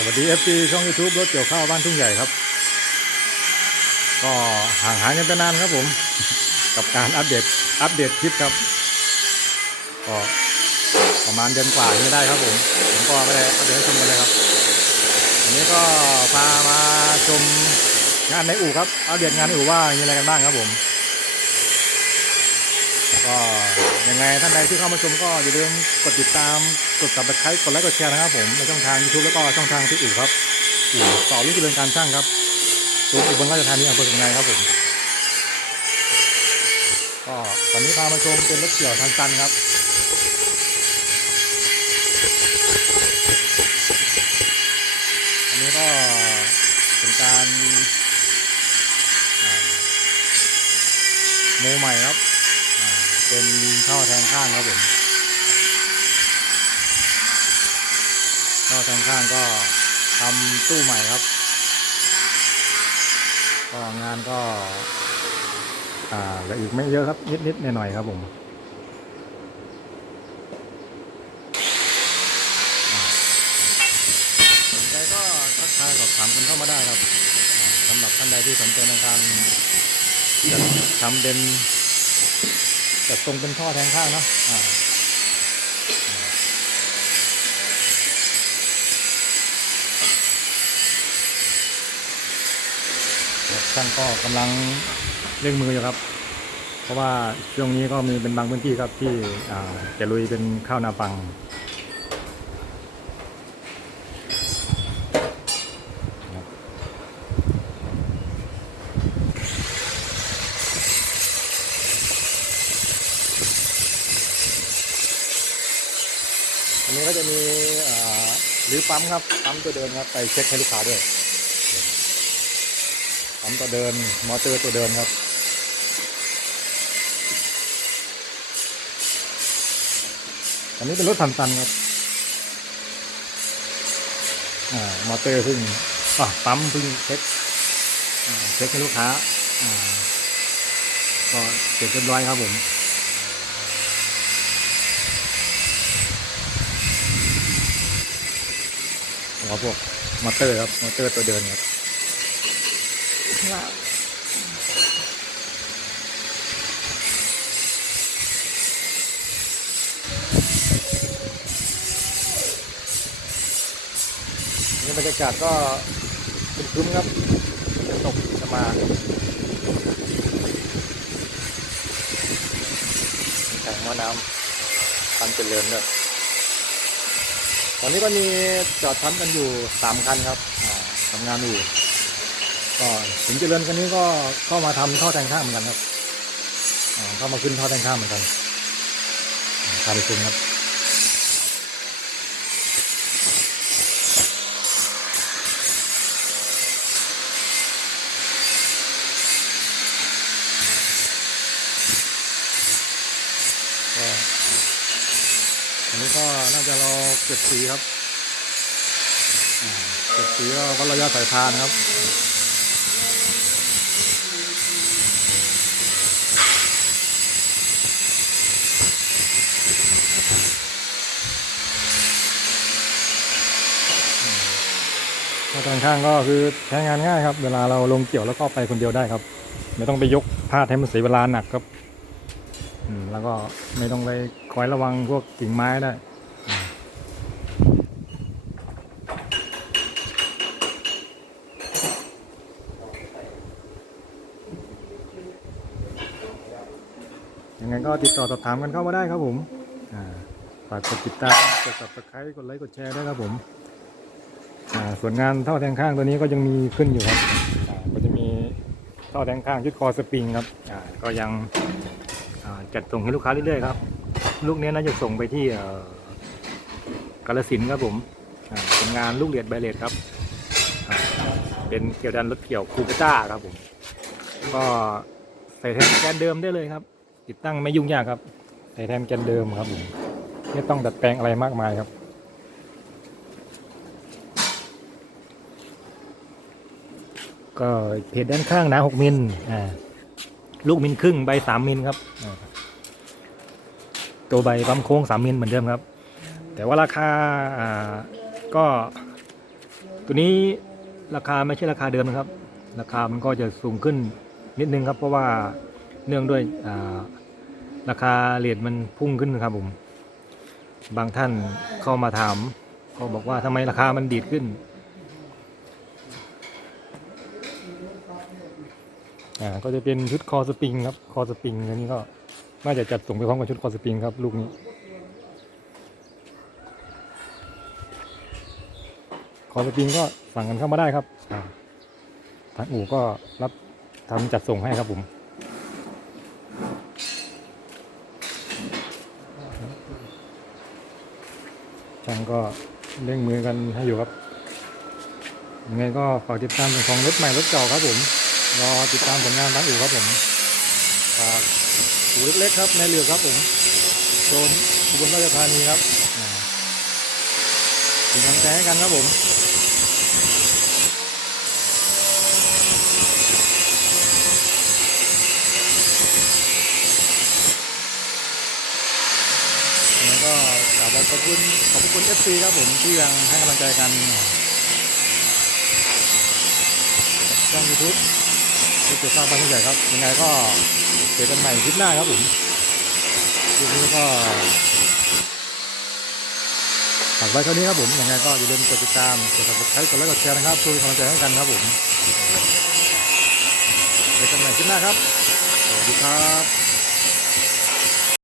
สวัสดี FG ช่อง YouTube รถเกี่ยวข้าวบ้านทุ่งใหญ่ครับ ก็ห่างหายกันไปนานครับผม กับการอัปเดตอัปเดตคลิปครับ ก็ประมาณเดือนกว่ายังไม่ได้ครับผม ผมก็ไม่ได้อัปเดตให้ชมกันเลยครับวันนี้ก็พามาชมงานในอู่ครับ อัปเดตงานในอู่ว่ามีอะไรกันบ้างครับผม ก็ยังไงท่านใดที่เข้ามาชมก็อย่าลืมกดติดตามกด subscribe กดไลค์กดแชร์นะครับผมในช่องทาง YouTube แล้วก็ช่องทางที่อื่นครับอู่ต่อรุ่งเจริญการช่างครับศูนย์อุบลราชธานีอำเภอสุงไงครับผมก็ตอนนี้พามาชมเป็นรถเกี่ยวทางตันครับอันนี้ก็เป็นการโมใหม่ครับ เป็นท่อแทงข้างครับผมท่อแทงข้างก็ทำตู้ใหม่ครับ ก็งานก็ อ่าลืออีกไม่เยอะครับ นิดๆหน่อยๆครับผมอ่าสนใจก็ทักทายสอบถามกันเข้ามาได้ครับสำหรับท่านใดที่สนใจในการจัดทำเป็น แต่ตรงเป็นท่อแทงข้างเนาะอ่าช่างก็กำลังเร่งมืออยู่ครับ เพราะว่าช่วงนี้ก็มีเป็นบางพื้นที่ครับที่จะลุยเป็นข้าวนาปัง ก็จะมีหรือปั๊มครับปั๊มตัวเดินครับไปเช็คให้ลูกค้าด้วยปั๊มตัวเดินมอเตอร์ตัวเดินครับอันนี้เป็นรถพันตันครับอ่ามอเตอร์เพิ่งอะปั๊มเพิ่งเช็คเช็คให้ลูกค้าอ่าก็เสร็จเรียบร้อยครับผม หัวพวกมอเตอร์ครับมอเตอร์ตัวเดินครับนี่บรรยากาศก็ครึ้มๆครับฝนตกจะมาแข่งมอน้ำพันเจริญด้วย ตอนนี้ก็มีจอดทันกันอยู่สามคันครับทำทำงานอยู่ก็ถึงเจริญคันนี้ก็เข้ามาทำท่อแทงข้ามเหมือนกันครับเข้ามาขึ้นท่อแทงข้ามเหมือนกันอ่าพาไปชมครับ ก็อันนี้ก็น่า จะรอเก็บสีครับเก็บสีก็วัดระยะสายพานครับก็ทางข้างก็คือใช้งานง่ายครับ เวลาเราลงเกี่ยวแล้วก็ไปคนเดียวได้ครับ ไม่ต้องไปยกพาดให้มันเสียเวลาหนักครับแล้วก็ไม่ต้องไปคอยระวังพวกกิ่งไม้ได้ ยังไงก็ติดต่อสอบถามกันเข้ามาได้ครับผมฝากกดติดตามกด subscribe กดไลค์กดแชร์ด้วยครับผมส่วนงานท่อแทงข้างตัวนี้ก็ยังมีขึ้นอยู่ครับอ่าก็จะมีท่อแทงข้างชุดคอสปริงครับก็ยังจัดส่งให้ลูกค้าเรื่อยๆครับ ลูกนี้น่าจะส่งไปที่กาลสินครับผมเป็นงานลูกเหรียญไบเลตครับ เป็นเกี่ยวดันรถเกี่ยวคูเปต้าครับผม ก็ใส่แทนแกนเดิมได้เลยครับ ติดตั้งไม่ยุ่งยากครับใส่แทนแกนเดิมครับผมไม่ต้องดัดแปลงอะไรมากมายครับก็เพจด้านข้างหนาหกมิลอ่าลูกมิลครึ่งใบสามมิลครับตัวใบปั๊มโค้งสามมิลเหมือนเดิมครับ แต่ว่าราคาอ่าก็ ตัวนี้ราคาไม่ใช่ราคาเดิมนะครับ ราคามันก็จะสูงขึ้นนิดนึงครับ เพราะว่า เนื่องด้วยราคาเหรียญมันพุ่งขึ้นครับผม บางท่านเข้ามาถามก็บอกว่าทำไมราคามันดีดขึ้นอ่าก็จะเป็นชุดคอสปริงครับคอสปริงอันนี้ก็น่าจะจัดส่งไปพร้อมกับชุดคอสปริงครับลูกนี้คอสปริงก็สั่งกันเข้ามาได้ครับทางอู่ก็รับทำจัดส่งให้ครับผม ช่างก็เร่งมือกันให้อยู่ครับยังไงก็ฝากติดตามส่วนของรถใหม่รถเก่าครับผมรอติดตามผลงานทั้งอู่ครับผมฝากอู่เล็กๆครับในเรือครับผมโซนอุบลราชธานีครับเป็นกำลังใจให้กันครับผม แล้วก็กราบขอบ คุณขอบคุณเอฟซีครับผมที่ยังให้กำลังใจกันช่องยูทูบที่จะสางบ้านที่ใหญ่ครับ ยังไงก็เจอกันใหม่คลิปหน้าครับผมคลิปนี้ก็ฝากไว้เท่านี้ครับผมยังไงก็อย่าลืมกดติดตามกด subscribe กดไลค์กดแชร์นะครับช่วยกำลังใจให้กันครับผมเจอกันใหม่คลิปหน้าครับสวัสดีครับ